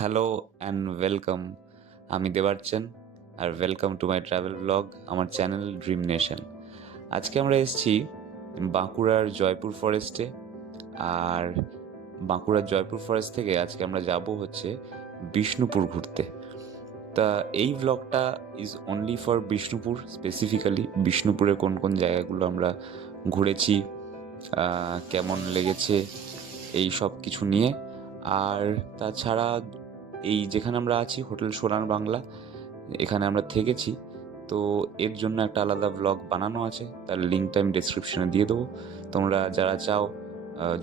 Hello and welcome. আমি দেবার্চন আর welcome to my travel blog আমার চ্যানেল ড্রিম নেশন। আজকে আমরা এসেছি বাঁকুড়ার জয়পুর ফরেস্টে। আর বাঁকুড়ার জয়পুর ফরেস্ট থেকে আজকে আমরা যাব হচ্ছে বিষ্ণুপুর ঘুরতে। তা এই ব্লগটা is only for Bishnupur, specifically বিষ্ণুপুরের কোন কোন জায়গাগুলো আমরা ঘুরেছি, কেমন লেগেছে, এই সব কিছু নিয়ে। আর তাছাড়া এই যেখানে আমরা আছি হোটেল সোনার বাংলা, এখানে আমরা থেকেছি, তো এর জন্য একটা আলাদা ব্লগ বানানো আছে, তার লিঙ্কটা আমি ডেসক্রিপশনে দিয়ে দেবো। তোমরা যারা চাও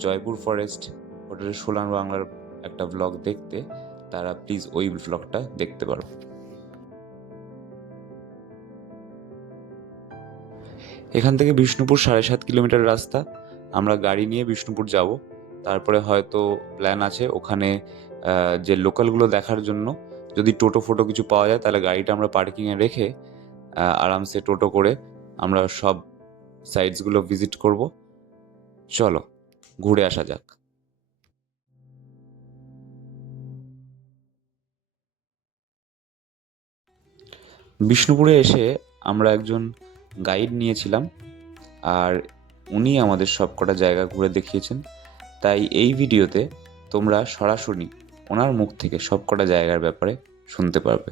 জয়পুর ফরেস্ট হোটেল সোনার বাংলার একটা ব্লগ দেখতে, তারা প্লিজ ওই ব্লগটা দেখতে পারো। এখান থেকে বিষ্ণুপুর 7.5 কিলোমিটার রাস্তা। আমরা গাড়ি নিয়ে বিষ্ণুপুর যাব। তারপরে হয়তো প্ল্যান আছে ওখানে যে লোকালগুলো দেখার জন্য, যদি টোটো ফোটো কিছু পাওয়া যায় তাহলে গাড়িটা আমরা পার্কিংয়ে রেখে আরামসে টোটো করে আমরা সব সাইটসগুলো ভিজিট করব। চলো ঘুরে আসা যাক। বিষ্ণুপুরে এসে আমরা একজন গাইড নিয়েছিলাম, আর উনি আমাদের সবকটা জায়গা ঘুরে দেখিয়েছেন। তাই এই ভিডিওতে তোমরা সরাসরি ওনার মুখ থেকে সবকটা জায়গার ব্যাপারে শুনতে পারবে।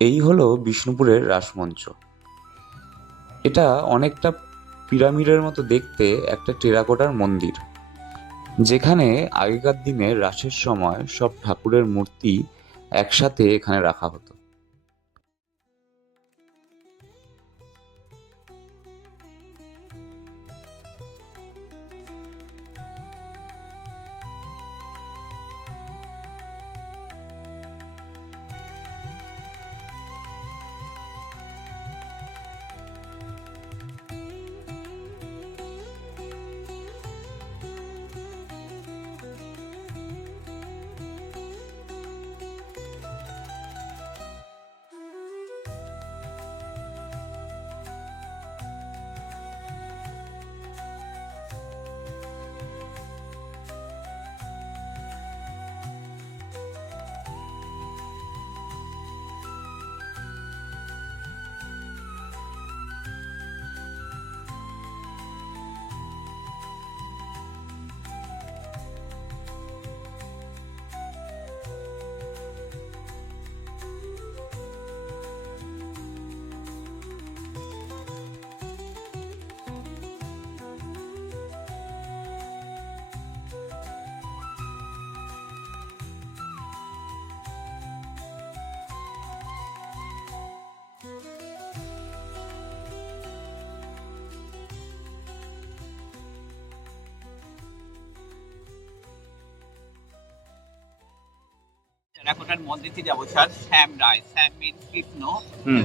এই হলো বিষ্ণুপুরের রাসমঞ্চ। এটা অনেকটা পিরামিডের মতো দেখতে একটা টেরাকোটার মন্দির, যেখানে আগেকার দিনে রাসের সময় সব ঠাকুরের মূর্তি একসাথে এখানে রাখা হতো। টেরাকোটার মন্দিরটি যাবো স্যার। শ্যাম রায়, শ্যাম মিন কৃষ্ণ,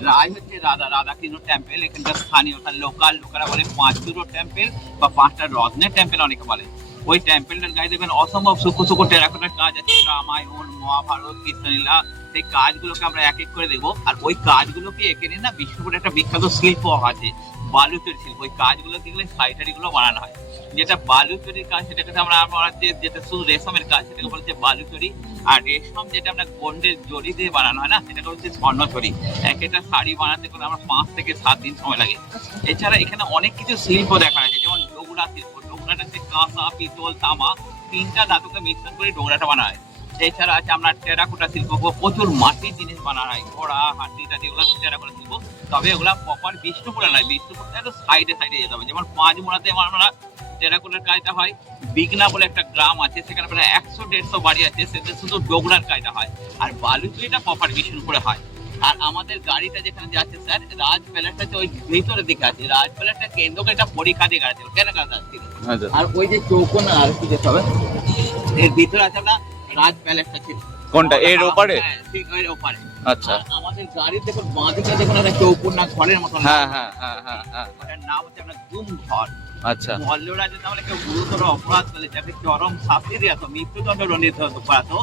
রায় হচ্ছে রাধা, রাধা কৃষ্ণ টেম্পল। এখানকার স্থানীয় লোকালরা বলে 5 দুর্গা টেম্পল বা 5টা রত্নের টেম্পল অনেকে বলে। ওই টেম্পলটার গায়ে দেখবেন অসম্ভব সূক্ষ্ম সূক্ষ্ম টেরাকোটার কাজ আছে, রামায়ণ, মহাভারত, কৃষ্ণলীলা, সেই কাজগুলোকে আমরা এক এক করে দেখবো। আর ওই কাজগুলোকে এঁকে নিয়ে না বিষ্ণুপুরে একটা বিখ্যাত শিল্প আছে, বালুচরি শিল্প। ওই কাজগুলো দেখলে শাড়ি গুলো বানানো হয়। যেটা বালুচরির কাজ সেটাকে আমরা যেটা শুধু রেশমের কাজ সেটাকে বলছে বালুচরি। আর রেশম যেটা আমরা গন্ডের জড়ি দিয়ে বানানো হয় না, সেটাকে হচ্ছে স্বর্ণচরি। এক একটা শাড়ি বানাতে করে আমার 5 থেকে 7 দিন সময় লাগে। এছাড়া এখানে অনেক কিছু শিল্প দেখা আছে, যেমন ডোগরা শিল্প। ডোগরাটা হচ্ছে কাঁসা, পিতল, তামা, 3টা ধাতুকে মিশ্রণ করে ডোগরাটা বানানো হয়। এছাড়া আছে আমরা টেরাকোটা শিল্প, প্রচুর মাটির জিনিস বানানো হয়, ঘোড়া, হাতি টাতি, এগুলো টেরাকোটা শিল্প। তবে এগুলা প্রপার বিষ্ণুপুরে নয়, বিষ্ণুপুরটা একটু সাইডে সাইডে যেতে হবে। যেমন 5 মোড়াতে আমরা টেরাকোটার কাজটা হয়। বিগনা বলে একটা গ্রাম আছে, সেখানে প্রায় 100-150 বাড়ি আছে, সেটা শুধু ডোগরার কাজটা হয়। আর বালুচরিটা প্রপার বিষ্ণুপুরে হয়। আর আমাদের গাড়িটা যেখানে যাচ্ছে স্যার, রাজ প্যালেসটা হচ্ছে ওই ভিতরের দিকে আছে। রাজ প্যালেসটা কেন্দ্র করে একটা পরীক্ষা দিয়ে আছে কেন কাজ থেকে। আর ওই যে চৌকোনা আর কি যেতে হবে, এর ভিতরে আছে আমরা রাজ প্যালেসটা ছিল। কোনটা এর ওপারে? ঠিক এর ওপারে। আচ্ছা, আমাদের গাড়ির দেখুন বাঁ দিকে দেখুন একটা চৌকোনা ঘরের মতন। হ্যাঁ হ্যাঁ হ্যাঁ হ্যাঁ হ্যাঁ। ওটার নাম হচ্ছে আপনার দুম ঘর। আচ্ছা মল্লরা যদি আমরা কেউ গুরুতর অপরাধ করলে যাকে চরম শাস্তি দেওয়া তো মৃত্যুদণ্ড নির্ধারণ করা তো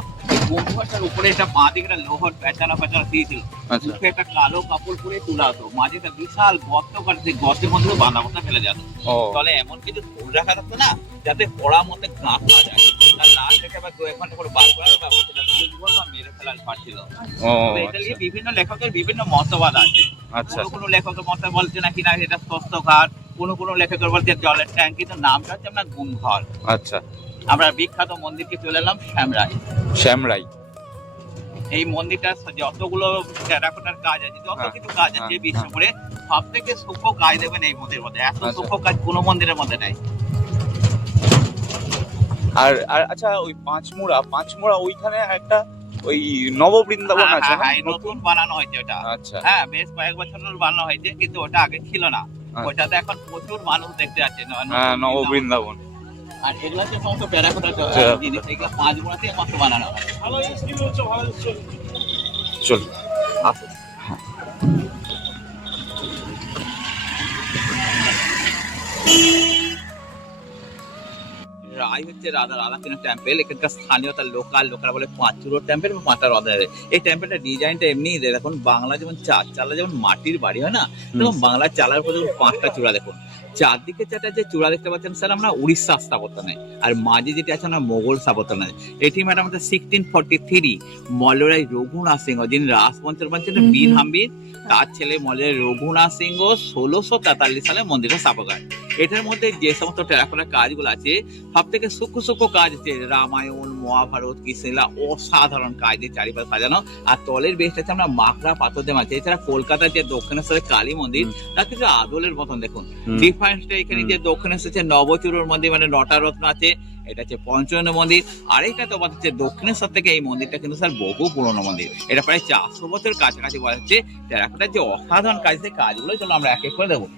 গম্বুজটার উপরে একটা বাঁ দিকে একটা লোহার পেঁচানো দিয়েছিল, আচ্ছা মুখে একটা কালো কাপড় পরে তুলা হতো, মাঝে একটা বিশাল গর্ত করে সেই গর্তের মধ্যে বাঁধা বাঁধা ফেলে যেত। ও তাহলে এমন কিছু ফুল রাখা থাকতো না যাতে পড়ার মধ্যে গাঁ খাওয়া যায়, তার লাশ রেখে আবার 2 ঘন্টা করে বার করার ব্যবস্থা ছিল, বা মেরে ফেলার পারছিল। ও এটা নিয়ে বিভিন্ন লেখকের বিভিন্ন মতবাদ আছে। আচ্ছা কোনো লেখকের মত বলছে নাকি না এটা স্বস্থ ঘাট, কোনো লেখকের বলছে জলের ট্যাঙ্ক, কিন্তু নামটা হচ্ছে আমরা গুম ঘর। আচ্ছা আমরা বিখ্যাত মন্দিরকে চলে এলাম শ্যামরাই। শ্যামরাই এই মন্দিরটা যতগুলো টেরাকোটার কাজ আছে, যত হ্যাঁ, কিছু কাজ আছে হ্যাঁ, বিশ্ব করে সব থেকে সূক্ষ্ম কাজ দেবেন এই মন্দিরের মধ্যে। এত আচ্ছা। সূক্ষ্ম কাজ কোনো মন্দিরের মধ্যে নাই। আর আর আচ্ছা ওই পাঁচমুড়া ওইখানে একটা ওই নববৃন্দাবন হ্যাঁ, আছে হ্যাঁ, না হ্যাঁ, এই নতুন বানানো হয়েছে ওটা। আচ্ছা হ্যাঁ, বেশ কয়েক বছর ধরে বানানো হয়েছে, কিন্তু ওটা আগে ছিল না। আচ্ছা। ওটাতে এখন প্রচুর মানুষ দেখতে যাচ্ছে। হ্যাঁ নববৃন্দাবন। আর এগুলো হচ্ছে সমস্ত টেরাকোটার জিনিস, এগুলো 5 গুণা থেকে মতো বানানো হয়। চল আসুন। রায় হচ্ছে রাধাকৃষ্ণ টেম্পল, এখানকার স্থানীয় তার লোকালরা বলে পাঁচচুরো টেম্পল বা পাঁচটা হ্রদের। এই টেম্পলটা ডিজাইনটা এমনি দেখুন, বাংলা যেমন চালা যেমন মাটির বাড়ি হয় না, তখন বাংলার চালার উপর দেখুন 5টা চূড়া দেখুন, চারদিকে 4টা যে চূড়া দেখতে পাচ্ছেন স্যার আমরা উড়িষ্যা স্থাপত্যনে, আর মাঝে যেটা আছে আমরা মোগল স্থাপত্যনে। এটি ম্যাডাম আমাদের 1643 মল্লরাই রঘুনাথ সিংহ, যিনি রাজবংশের বাঁচিলেন বীর হাম্বির, তার ছেলে মল্লরাই রঘুনাথ সিংহ 1643 সালে মন্দিরের স্থাপক হয়। এটার মধ্যে যে সমস্ত টেরাকোটার কাজগুলো আছে সব থেকে সূক্ষ্ম কাজ আছে, রামায়ণ মহাভারত কৃষ্ণলীলা, অসাধারণ কাজ দিয়ে চারিপাশে সাজানো। আর তলের বেশটা আছে আমরা মাকড়া পাথর দিয়ে আছে। এছাড়া কলকাতার যে দক্ষিণেশ্বরের কালী মন্দির, তার কিছু আদলের মতন দেখুন। ডিফারেন্সটা এখানে যে দক্ষিণেশ্বর আছে নবচূড়ার মন্দির, মানে 9টা রত্ন আছে, এটা হচ্ছে পঞ্চরত্ন মন্দির। আরেকটা তো হচ্ছে দক্ষিণেশ্বর থেকে এই মন্দিরটা কিন্তু স্যার বহু পুরনো মন্দির, এটা প্রায় 400 বছর কাছাকাছি বলা হচ্ছে। টেরাকোটার যে অসাধারণ কাজ, সেই কাজগুলো চলো আমরা এক এক করে দেবো।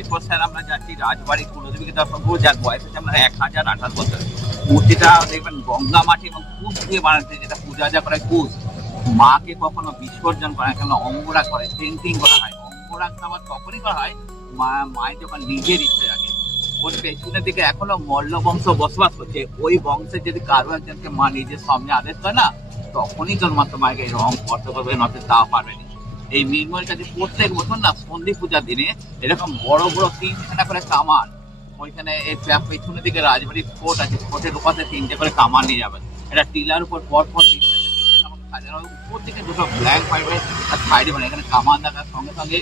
এরপর স্যার আমরা যাচ্ছি রাজবাড়ি কুলদেবীকে দর্শন করবো, যার বয়স হচ্ছে আমরা 1028 বছর। মূর্তিটা দেখবেন গঙ্গা মাটি এবং কুশ দিয়ে বানাচ্ছে, যেটা পূজা যা করে কুশ। মাকে কখনো বিসর্জন করে না, কেন অঙ্গরাগ করে, পেন্টিং করা হয়। অঙ্গরাগ আবার তখনই করা হয় মায়ের যখন নিজের ইচ্ছে জাগে। ওর পেছনের দিকে এখনো মল্ল বংশ বসবাস করছে, ওই বংশের যদি কারো একজনকে মা নিজের সামনে আদেশ করে না, তখনই জন্মাত্ম মাকে রং করতে পারবে, নয়তো তাও পারবে না। এই মৃন্ময়ের কাছে প্রত্যেক বছর না সন্ধি পূজার দিনে এরকম বড় 3খানা করে কামান, ওইখানে পেছনের দিকে রাজবাড়ির ফোর্ট আছে, ফোর্টের উপরে 3টে করে কামান নিয়ে যাবেন। এটা টিলার উপর পর 3টে কামান সাজানো হবে, উপর দিকে 2টো ব্ল্যাঙ্ক ফাইবার আর সাইডে মানে এখানে কামান দেখার সঙ্গে সঙ্গে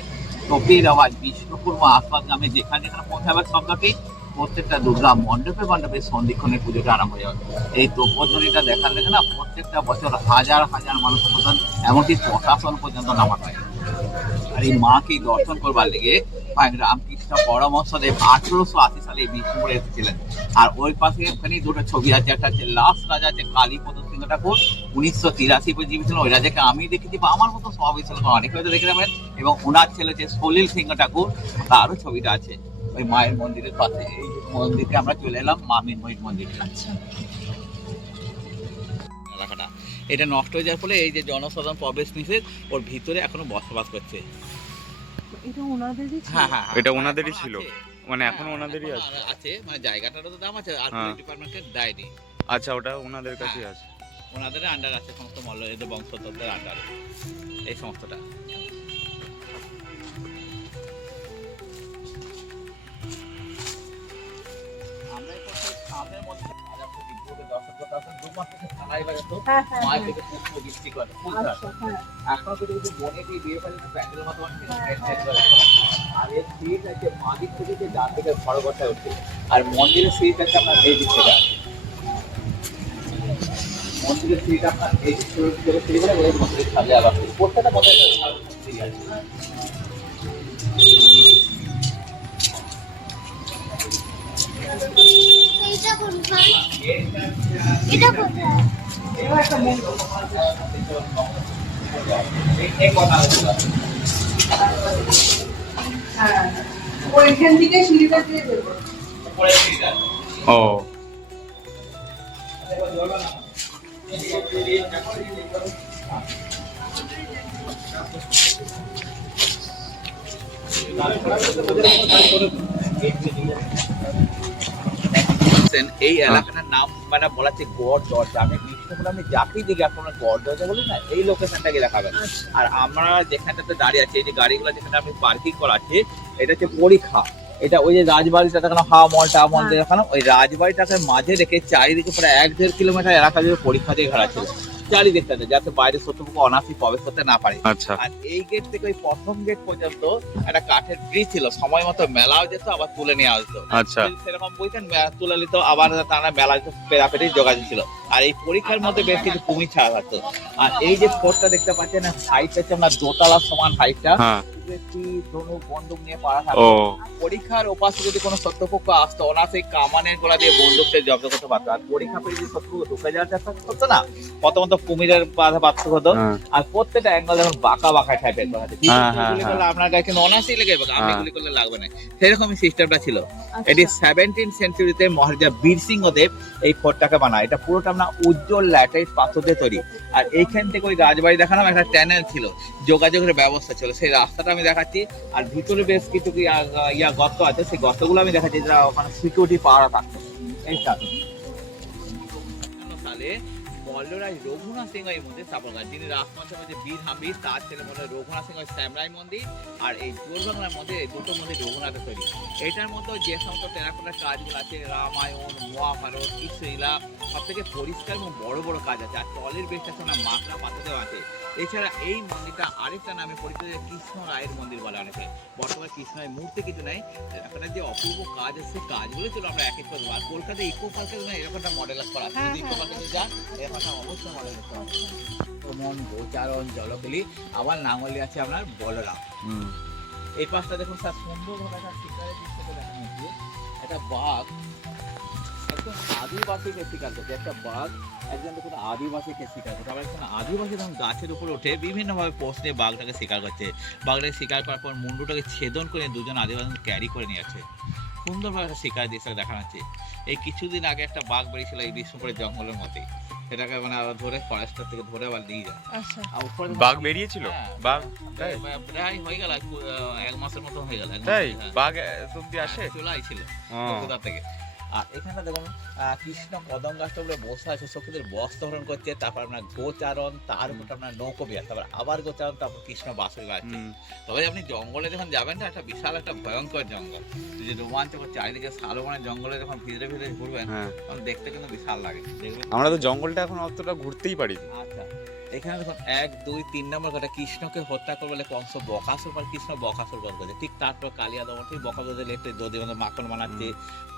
টপির আওয়াজ। বিষ্ণুপুর বা আশপাশ গ্রামে যেখানে পৌঁছাবার শব্দকেই প্রত্যেকটা দুর্গা মণ্ডপে সন্ধিক্ষণের পুজোটা আরম্ভ হয়ে যাবে। এই দ্রৌপদীটা দেখার লেগে না প্রত্যেকটা বছর হাজার হাজার মানুষ পর্যন্ত, এমনকি প্রশাসন পর্যন্ত নামা হয়। আর এই মাকে দর্শন করবার লেগে রামকৃষ্ণ পরমহংসদেব 1880 সালে বিষ্ণুপুরে এসেছিলেন। আর ওই পাশে ওখানে 2টো ছবি আছে, একটা হচ্ছে লাস্ট রাজা আছে কালীপদ সিংহ ঠাকুর, 1983 জীবিত ছিলেন। ওই রাজাকে আমি দেখেছি, বা আমার মতো স্বভাবই ছিল, অনেক হয়তো দেখে যাবেন। এবং ওনার ছেলে হচ্ছে সলিল সিংহ ঠাকুর, তারও ছবিটা আছে ওই মায়ের মন্দিরের পাশে। এই মন্দিরকে আমরা চলে এলাম মা মৃন্ময়ীর মন্দিরে। এলাকাটা এটা নষ্ট হয়ে যাওয়ার ফলে এই যে জনসাধারণ প্রবেশ নিষেধ, ওর ভিতরে এখনো বসবাস করছে। এটা ওনাদেরই ছিল। হ্যাঁ হ্যাঁ, এটা ওনাদেরই ছিল, আছে। মানে এখনো ওনাদেরই এখনো আছে। আছে, মানে জায়গাটারও তো দাম আছে, আর হ্যাঁ। ডিপার্টমেন্টের দেয়নি। আচ্ছা ওটা ওনাদের কাছেই আছে। ওনাদের আন্ডার আছে সমস্ত মল্ল, এদের বংশধরদের আন্ডার এই সমস্তটা। আমরা এই পাশে সামনের মধ্যে বিদ্যুতের দর্শন করতে আসেন, 2 মাস থেকে থানায় বাজে তো হ্যাঁ, হ্যাঁ, মায়ের হ্যাঁ। থেকে পুষ্প বৃষ্টি করে ফুল ধরে। আচ্ছা, হ্যাঁ। এখনো কিছু বনে দিয়ে বিয়ে বাড়িতে প্যান্ডেলের মতো অনেক সেট করে। আর এর সিট আছে বাঁ দিক থেকে, যে ডান দিকে ঘর বসায় উঠছে। আর মন্দিরের সিট আছে আপনার এই দিক থেকে আছে। মন্দিরের সিঁড়িটা আপনার এই সিঁড়ি করে ওই মন্দিরের সামনে আবার প্রত্যেকটা মন্দিরের সিঁড়ি আছে। এটা কোথায়? এটা কোথায়? এটা একটা মন্দির এই কথা হচ্ছে হ্যাঁ ওইখান থেকে সিঁড়িটা দিয়ে দেবো। উপরে সিঁড়িটা ও এই এলাকাটার নাম মানে বলা হচ্ছে গড় দরজা। আমি বিষ্ণুপুর আমি যাকেই দিকে আপনার গড় দরজা বলি না, এই লোকেশনটাকে দেখাবেন। আর আমরা যেখানটাতে দাঁড়িয়ে আছি, এই যে গাড়িগুলো যেখানে আপনি পার্কিং করা আছে, এটা হচ্ছে পরীক্ষা। এটা ওই যে রাজবাড়িটা দেখানো, হাওয়া মল টা মল দেখানো, ওই রাজবাড়িটাকে মাঝে রেখে চারিদিকে প্রায় 1-1.5 কিলোমিটার এলাকা জুড়ে পরীক্ষা দিয়ে ঘেরা ছিল চারিদিকটাতে, যাতে বাইরে শত্রুপক্ষ অনাসি প্রবেশ করতে না পারে। আচ্ছা আর এই গেট থেকে ওই প্রথম গেট পর্যন্ত একটা কাঠের ব্রিজ ছিল, সময় মতো মেলাও যেত, আবার তুলে নিয়ে আসতো। আচ্ছা সেরকম বইতেন তুলে নিত, আবার তারা মেলা পেরাপেটি যোগাযোগ ছিল। আর এই পরীক্ষার মধ্যে বেশ কিছু কুমির ছাড়া থাকতো। আর এই যে ফোর্টটা দেখতে পাচ্ছেন, হাইট হচ্ছে আপনার দোতলা সমান হাইটটা, হ্যাঁ ধনুক বন্দুক নিয়ে পাড়া ও থাকতো। পরীক্ষার ওপাশে যদি কোনো শত্রুপক্ষ আসতো, ওনা সেই কামানের গোলা দিয়ে বন্দুককে জব্দ করতে পারতো। আর পরীক্ষা পেয়ে যদি শত্রু ঢুকে যাওয়ার চেষ্টা করতো না, প্রথমত কুমিরের বাধা প্রাপ্ত হতো। হ্যাঁ। আর প্রত্যেকটা অ্যাঙ্গেল যখন বাঁকা বাঁকা টাইপের করা হতো, হ্যাঁ, গুলি করলে আপনার গায়ে কিন্তু অনাসি লেগে যাবে, আপনি হ্যাঁ। গুলি করলে লাগবে না, সেরকমই সিস্টেমটা ছিল। আচ্ছা। এটি 17th সেঞ্চুরিতে মহারাজা বীর সিংহদেব এই ফোর্টটাকে বানায়। এটা পুরোটা আপনার উজ্জ্বল ল্যাটাইট পাথর দিয়ে তৈরি। আর এইখান থেকে ওই রাজবাড়ি দেখালাম, একটা ট্যানেল ছিল, যোগাযোগের ব্যবস্থা ছিল, সেই রাস্তাটা আমি দেখাচ্ছি। আর ভিতরে বেশ কিছু গর্ত আছে, সেই গর্তগুলো আমি দেখাচ্ছি, যেটা ওখানে সিকিউরিটি পাওয়ার থাকতো। এই সালে মল্লরাজ রঘুনাথ সিংহ এই মন্দির স্থাপন করেন। যিনি রাজবংশের মধ্যে বীর হাম্বির, তার ছেলে মনে রঘুনাথ সিংহ শ্যামরাই মন্দির। আর এই জোর বাংলার মধ্যে এই দুটো মন্দির রঘুনাথের তৈরি। এটার মধ্যে যে সমস্ত টেরাকোটার কাজগুলো আছে, রামায়ণ, মহাভারত, কৃষ্ণলীলা, সব থেকে পরিষ্কার এবং বড় বড় কাজ আছে। আর তলের বেশটা সোনা মাকড়া পাথরেও আছে। এছাড়া এই মন্দিরটা আরেকটা নামে পরিচিত, কৃষ্ণ রায়ের মন্দির বলে অনেকে। বর্তমানে কৃষ্ণ রায়ের মূর্তি কিছু নেই, এখানে যে অপূর্ব কাজ আছে, সেই কাজগুলো ছিল আমরা এক এক করবো। আর কলকাতায় ইকো পার্কে এরকমটা মডেল করা আছে, যদি ইকো পার্কে যা এরকমটা অবশ্যই মডেল করতে হবে। ভ্রমণ, গোচারণ, জলকেলি, আবার নাঙ্গলি আছে আপনার বলরাম। এই পাশটা দেখুন স্যার, সুন্দরভাবে একটা শিকারের দৃশ্যটা দেখানো হচ্ছে। একটা বাঘ একদম আদিবাসীকে শিকার করছে, একটা বাঘ একজন দেখুন আদিবাসীকে শিকার করছে। আবার একজন আদিবাসী যখন গাছের উপরে উঠে বিভিন্নভাবে পোস্ট দিয়ে বাঘটাকে শিকার করছে। বাঘটাকে শিকার করার পর মুন্ডুটাকে ছেদন করে দুজন আদিবাসী ক্যারি করে নিয়ে যাচ্ছে। সুন্দরভাবে একটা শিকার দৃশ্য দেখানো হচ্ছে। এই কিছুদিন আগে একটা বাঘ বেরিয়েছিল এই বিষ্ণুপুরের জঙ্গলের মধ্যে, সেটাকে মানে আবার ধরে ফরেস্টার থেকে ধরে আবার নিয়ে যায়। আচ্ছা আর উপরে বাঘ বেরিয়েছিল? হ্যাঁ, বাঘ তাই? প্রায় হয়ে গেল 1 মাসের মতো হয়ে গেল। তাই হ্যাঁ। বাঘ অব্দি আসে? চলে আইছিল ও, কোথা থেকে। আর এখানে দেখুন কৃষ্ণ কদম গাছটা উপরে বসে আছে, সখীদের বস্ত্রহরণ করছে। তারপর আপনার গোচারণ, তার উপর আপনার নৌকো বিহার, তারপর আবার গোচারণ, তারপর কৃষ্ণ বাসুর গাছে। তবে আপনি জঙ্গলে যখন যাবেন না, একটা বিশাল একটা ভয়ঙ্কর জঙ্গল, যে রোমাঞ্চকর চারিদিকে শালবনের জঙ্গলে যখন ভিতরে ভিতরে ঘুরবেন, হ্যাঁ। তখন দেখতে কিন্তু বিশাল লাগে। দেখবেন আমরা তো জঙ্গলটা এখন অতটা ঘুরতেই পারি। আচ্ছা, এখানে দেখুন 1, 2, 3 নম্বর কথা, কৃষ্ণকে হত্যা করবে বলে কংস বকাসুর পর কৃষ্ণ বকাসুর বধ করেছে। ঠিক তারপর কালিয়া দমন, ঠিক বকাসুরের লেখতে দধি মতো মাখন বানাচ্ছে,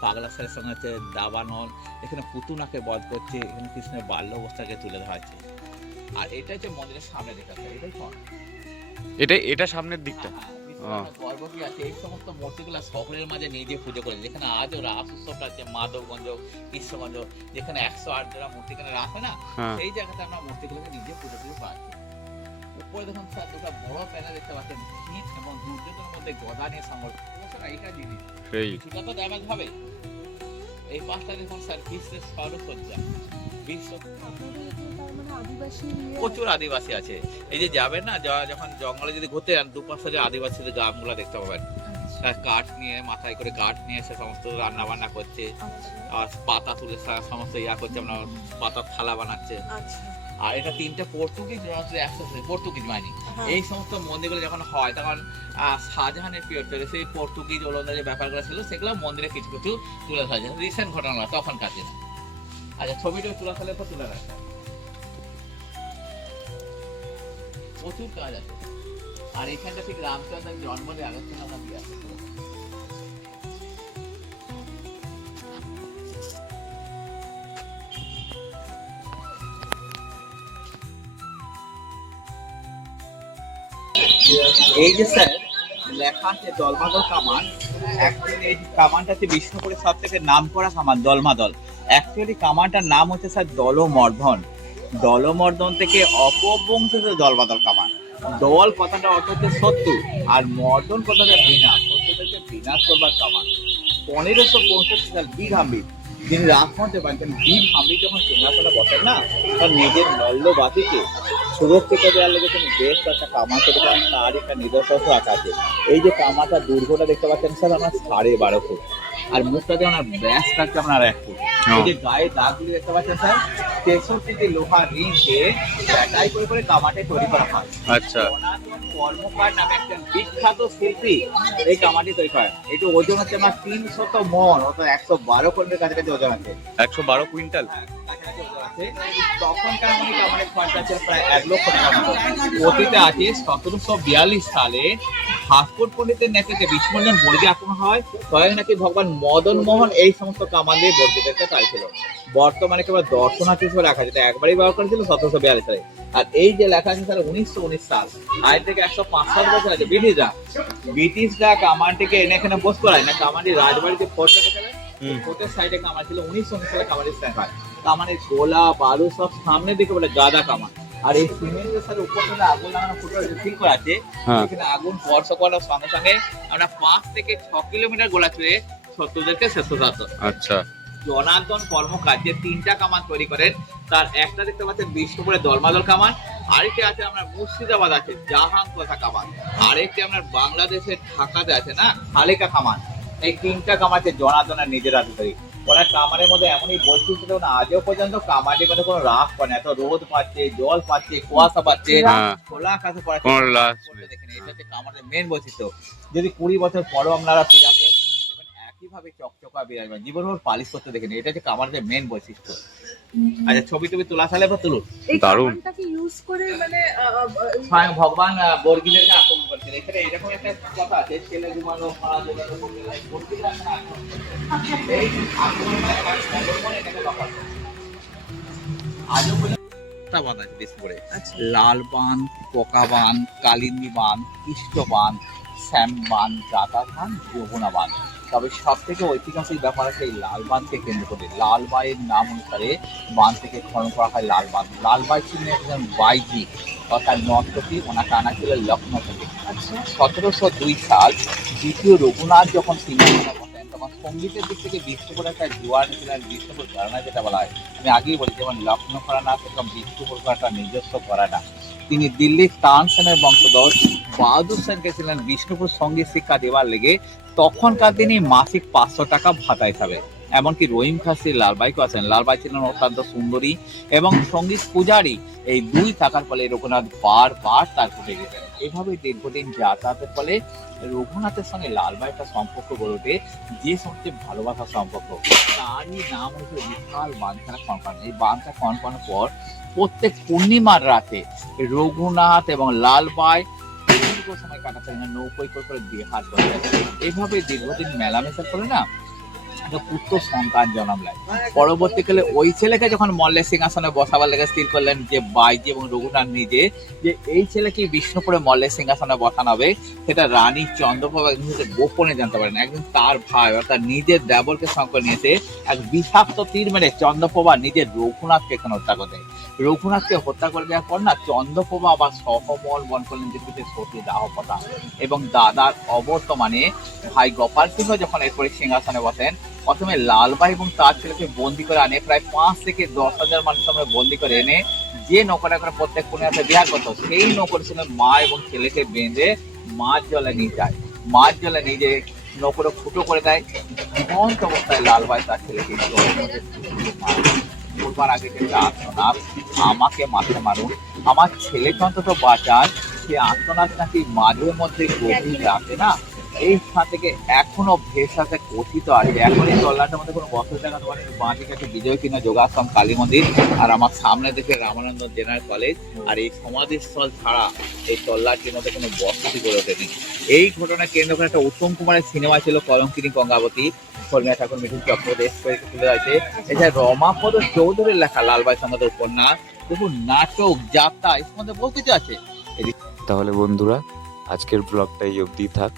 পাগলা ছেলের সঙ্গে হচ্ছে দাবানল, এখানে পুতুনাকে বধ করছে, এখানে কৃষ্ণের বাল্য অবস্থাকে তুলে ধরা হচ্ছে। আর এটা হচ্ছে মন্দিরের সামনে দেখাচ্ছে, এটাই ফোন। এটা সামনের দিকটা। গর্ব কি আছে, এই সমস্ত মূর্তিগুলো শহরের মাঝে নিজে পুজো করে, যেখানে আজও রাস উৎসবটা আছে মাধবগঞ্জ, কৃষ্ণগঞ্জ, যেখানে 108 জোড়া মূর্তি এখানে রাস হয় না, হ্যাঁ। সেই জায়গাতে আমরা মূর্তিগুলোকে নিজে পুজো করে পাচ্ছি। উপরে দেখুন স্যার দুটো বড় প্যানেল দেখতে পাচ্ছেন, শীত এবং দুর্যোগের মধ্যে গদা নিয়ে সংগ্রহ। এইটা জিনিস সেই কিছুটা তো ড্যামেজ হবে। এই পাঁচটা দেখুন স্যার বিশ্বের সর্বসজ্জা, বিশ্ব মানে আদিবাসী ইয়ে প্রচুর আদিবাসী আছে। এই যে যাবেন না, যখন জঙ্গলে যদি ঘুরতে যান, দুপাশে যে আদিবাসীদের গ্রামগুলো দেখতে পাবেন। তার কাঠ নিয়ে, মাথায় করে কাঠ নিয়ে এসে সমস্ত রান্না বান্না করছে, আর পাতা তুলে সমস্ত করছে, আপনার পাতার থালা বানাচ্ছে। আর এটা 3টে পর্তুগিজ পর্তুগিজ বাহিনী। এই সমস্ত মন্দিরগুলো যখন হয়, তখন শাহজাহানের পিরিয়ড থেকে সেই পর্তুগিজ ওলন্দাজ যে ব্যাপারগুলো ছিল, সেগুলো মন্দিরে কিছু কিছু তুলে ধরা যায়। রিসেন্ট ঘটনা, তখন কাছে না। আচ্ছা, ছবিটা তুলে ফেলে তো তুলে রাখা, প্রচুর কাজ আছে। আর এখানটা ঠিক রামচন্দ্রের জন্মে আলোচনা দিয়ে আছে। এই যে স্যার লেখা আছে দলমাদল কামান, অ্যাকচুয়ালি এই কামানটা হচ্ছে বিষ্ণুপুরের সব থেকে নাম করা কামান দলমাদল। অ্যাকচুয়ালি কামানটার নাম হচ্ছে স্যার দলমর্ধন। দলমর্ধন থেকে অপভ্রংশিত দলমাদল কামান। দল কথাটা অর্থ হচ্ছে শত্রু, আর মর্দন কথাটা বিনাশ, শত্রুদেরকে বিনাশ করবার কামান। 1565 সাল বীর হাম্বির, যিনি রাজমন্ত্রী পাচ্ছেন, বীর হাম্বির যখন সিংহাসনে বসেন না, তার নিজের মল্লবাদীকে সুরক্ষিত দেওয়ার লেগে তিনি বেশ কয়েকটা কামান তৈরি করেন, তার একটা নিদর্শন রাখা আছে। এই যে কামানটা দুর্গটা দেখতে পাচ্ছেন স্যার, আমার 12.5 ফুট, আর মুখটা যেমন ব্যাস থাকছে আপনার 1 ফুট। এই যে গায়ে দাগগুলি দেখতে পাচ্ছেন স্যার, 63টি লোহার রিংকে ব্যাটাই করে করে কামানটা তৈরি করা হয়। আচ্ছা। সনাতন কর্মকার নামে একজন বিখ্যাত শিল্পী এই কামানটি তৈরি করেন। এটি ওজন হচ্ছে আমার 300 মণ, অর্থাৎ 112 কর্মের কাছাকাছি ওজন আছে। 112 কুইন্টাল। তখনকার মধ্যে কামানের খরচা আছে প্রায় 1 লক্ষ টাকার মতো। অতীতে আছে 1742 সালে ভাস্কর পণ্ডিতের নেতৃত্বে বিষ্ণুরঞ্জন বর্গী আক্রমণ হয়, স্বয়ং নাকি ভগবান মদন মোহন এই সমস্ত কামান দিয়ে বর্গীদেরকে চাইছিল। বর্তমানে কেবল দর্শনার্থী হিসেবে রাখা যেটা একবারই ব্যবহার করেছিল 1742 সালে। আর এই যে লেখা আছে স্যার 1919 সাল, আজ থেকে 105 বছর আছে। ব্রিটিশরা কামানটিকে এনে এখানে পোস্ট করায় না, কামানটি রাজবাড়িতে ফোর্টে দেখে ফোর্টের সাইডে কামান ছিল। 1919 সালে কামানটি স্ট্যান্ড হয়। কামানের গোলা বারু সব সামনের দিকে বলে গাদা কামান। আর এই সিমেন্টের সাথে উপর থেকে আগুন লাগানো ফুটো ফিল করা আছে, এখানে আগুন স্পর্শ করার সঙ্গে সঙ্গে আমরা 5 থেকে 6 কিলোমিটার গোলা ছুঁয়ে শত্রুদেরকে শেষ করতে হতো। আচ্ছা। জনার্দন কর্মকার যে 3টা কামান তৈরি করেন, তার একটা দেখতে পাচ্ছেন বিষ্ণুপুরের দলমাদল কামান, আরেকটি আছে আপনার মুর্শিদাবাদ আছে জাহাং কথা কামান, আরেকটি আপনার বাংলাদেশের ঢাকাতে আছে না হালেকা কামান। এই 3টা কামান আছে জনার্দনের নিজের আধিকারিক। ওনার কামানের মধ্যে এমনই বৈশিষ্ট্য না, আজও পর্যন্ত কামানের মধ্যে কোনো রাগ করে না। এত রোদ পাচ্ছে, জল পাচ্ছে, কুয়াশা পাচ্ছে, খোলা আকাশে পড়াচ্ছে, দেখেন এটা হচ্ছে কামানের মেন বৈশিষ্ট্য। যদি 20 বছর পরও আপনারা ফিরে আসেন একইভাবে চকচকা বিরাজমান, জীবনভর পালিশ করতে দেখেন, এটা হচ্ছে কামানের মেন বৈশিষ্ট্য। আচ্ছা, ছবি টবি তোলা চালে বা তুলুন। এই দারুণ। কামানটাকে ইউজ করে মানে স্বয়ং ভগবান বর্গীদেরকে আক্রমণ করছেন। এখানে এরকম একটা কথা আছে, ছেলে ঘুমানো মারা জোগানো বর্গীরা এই আক্রমণ এটাকে রক্ষা করে। আজও পর্যন্ত বাঁধ আছে বিষ্ণুপুরে, লাল বাঁধ, পোকা বাঁধ, কালিন্দী বাঁধ, কৃষ্ণ বাঁধ, শ্যাম বাঁধ, জাতা বাঁধ, যমুনা বাঁধ। তবে সব থেকে ঐতিহাসিক ব্যাপার আছে এই লাল বাঁধকে কেন্দ্র করে। লাল বাঁধের নাম অনুসারে বাঁধ থেকে খনন করা হয় লাল বাঁধ। লাল বাঁধ ছিলেন একজন বাইজি অর্থাৎ নর্তকী, ওনাকে আনা ছিল লখনৌ থেকে। 1702 সাল দ্বিতীয় রঘুনাথ যখন সিংহাসনে বসেন, তখন সঙ্গীতের দিক থেকে বিষ্ণুপুর একটা জোয়ার ছিলেন, বিষ্ণুপুর ঘরানা যেটা বলা হয়। আমি আগেই বলি, যেমন লখনৌ ঘরানা সেরকম বিষ্ণুপুর একটা নিজস্ব ঘরানা। তিনি দিল্লির তানসেনের বংশধর বাহাদুর সেনকে ছিলেন বিষ্ণুপুর সঙ্গীত শিক্ষা দেওয়ার লেগে তখনকার দিনে মাসিক 500 টাকা ভাতা হিসাবে। এমনকি রহিম খাসি লালবাইকে আছেন, লালবাই ছিলেন অত্যন্ত সুন্দরী এবং সঙ্গীত পূজারী। এই 2 থাকার ফলে রঘুনাথ বারবার তার খুঁজে গেছেন। এভাবে দীর্ঘদিন যাতায়াতের ফলে রঘুনাথের সঙ্গে লালবাই একটা সম্পর্ক গড়ে ওঠে, যে সবচেয়ে ভালোবাসার সম্পর্ক। তারই নাম হচ্ছে বিশাল বাঁধখানা খনন। এই বাঁধটা খননের পর প্রত্যেক পূর্ণিমার রাতে রঘুনাথ এবং লালবাই দীর্ঘ সময় কাটাতে নৌকোয় করে বিহার করে। এইভাবে দীর্ঘদিন মেলামেশা করে না একটা পুত্র সন্তান জন্ম নেয়। পরবর্তীকালে ওই ছেলেকে যখন মল্লের সিংহাসনে বসাবার লেগে স্থির করলেন যে বাইজি এবং রঘুনাথ নিজে, যে এই ছেলেকে বিষ্ণুপুরে মল্লের সিংহাসনে বসানো হবে, সেটা রানী চন্দ্রপ্রভা গোপনে জানতে পারেন। একদিন তার ভাই অর্থাৎ নিজের দেবরকে সঙ্গে নিয়েছে, এক বিষাক্ত তীর মেরে চন্দ্রপ্রভা নিজের রঘুনাথকে এখানে হত্যা করে দেয়। রঘুনাথকে হত্যা করে দেওয়ার পর না চন্দ্রপ্রভা আবার সহমল বন করলেন যে সতী দাহ প্রথা, এবং দাদার অবর্তমানে ভাই গোপাল সিংহ যখন এরপরে সিংহাসনে বসেন, প্রথমে লালবাই এবং তার ছেলেকে বন্দি করে আনে, প্রায় 5 থেকে 10,000 মানুষ আমরা বন্দি করে এনে যে নৌকাটা করে প্রত্যেক পূর্ণিমাতে বিহার করতো, সেই নৌকার সঙ্গে মা এবং ছেলেকে বেঁধে মাছ জলে নিয়ে যায়। মাছ জলে নিয়ে যে নৌকোটা ফুটো করে দেয়, জীবন্ত অবস্থায় লালবাই তার ছেলেকে বলবার আগে যেটা আত্মনাথ, আমাকে মাঠে মারুন, আমার ছেলেকে অন্তত বাঁচান। সে আত্মনাথ নাকি মাঝে মধ্যে গভীর রাখে না, এই স্থান থেকে এখনো ভেসাতে কথিত আছে। এখন এই তল্লাটের মধ্যে কোনো বছর দেখা তোমার বাঁদিকে আছে বিজয় কিনা যোগাশ্রম কালী মন্দির, আর আমার সামনে দেখে রামানন্দ জেনারেল কলেজ। আর এই সমাধিস্থল ছাড়া এই তল্লাটির মধ্যে কোনো বসতি গড়ে ওঠেনি। এই ঘটনা কেন্দ্র করে একটা উত্তম কুমারের সিনেমা ছিল কলঙ্কিনী গঙ্গাবতী, ধর্মীয় ঠাকুর মিঠুন চক্রবর্তী তুলে আছে। এছাড়া রমাপদ চৌধুরীর লেখা লালবাই সম্বন্ধে উপন্যাস, দেখুন নাটক, যাত্রা, এর মধ্যে বহু কিছু আছে। তাহলে বন্ধুরা, আজকের ব্লগটা এই অবধি থাক।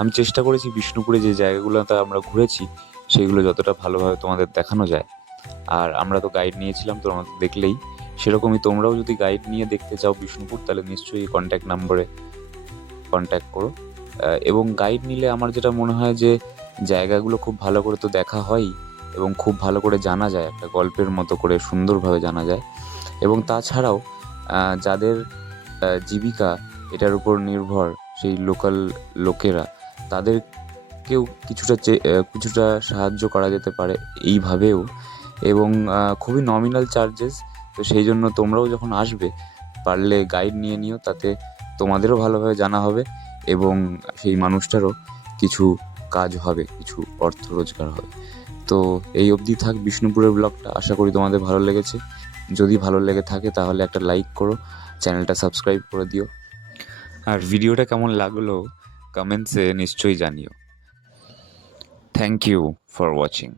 আমি চেষ্টা করেছি বিষ্ণুপুরে যে জায়গাগুলোতে আমরা ঘুরেছি সেগুলো যতটা ভালোভাবে তোমাদের দেখানো যায়। আর আমরা তো গাইড নিয়েছিলাম, তোমরা তো দেখলেই। সেরকমই তোমরাও যদি গাইড নিয়ে দেখতে চাও বিষ্ণুপুর, তাহলে নিশ্চয়ই কন্ট্যাক্ট নাম্বারে কন্ট্যাক্ট করো। এবং গাইড নিলে আমার যেটা মনে হয় যে জায়গাগুলো খুব ভালো করে তো দেখা হয়ই, এবং খুব ভালো করে জানা যায়, একটা গল্পের মতো করে সুন্দরভাবে জানা যায়। এবং তাছাড়াও যাদের জীবিকা এটার উপর নির্ভর, সেই লোকাল লোকেরা, তাদেরকেও কিছুটা সাহায্য করা যেতে পারে এইভাবেও। এবং খুবই নমিনাল চার্জেস। তো সেই জন্য তোমরাও যখন আসবে পারলে গাইড নিয়ে নিও, তাতে তোমাদেরও ভালোভাবে জানা হবে এবং সেই মানুষটারও কিছু কাজ হবে, কিছু অর্থ রোজগার হবে। তো এই অবধি থাক বিষ্ণুপুরের ব্লগটা। আশা করি তোমাদের ভালো লেগেছে। যদি ভালো লেগে থাকে তাহলে একটা লাইক করো, চ্যানেলটা সাবস্ক্রাইব করে দিও, আর ভিডিওটা কেমন লাগলো কমেন্টসে নিশ্চয়ই জানিও। Thank you for watching.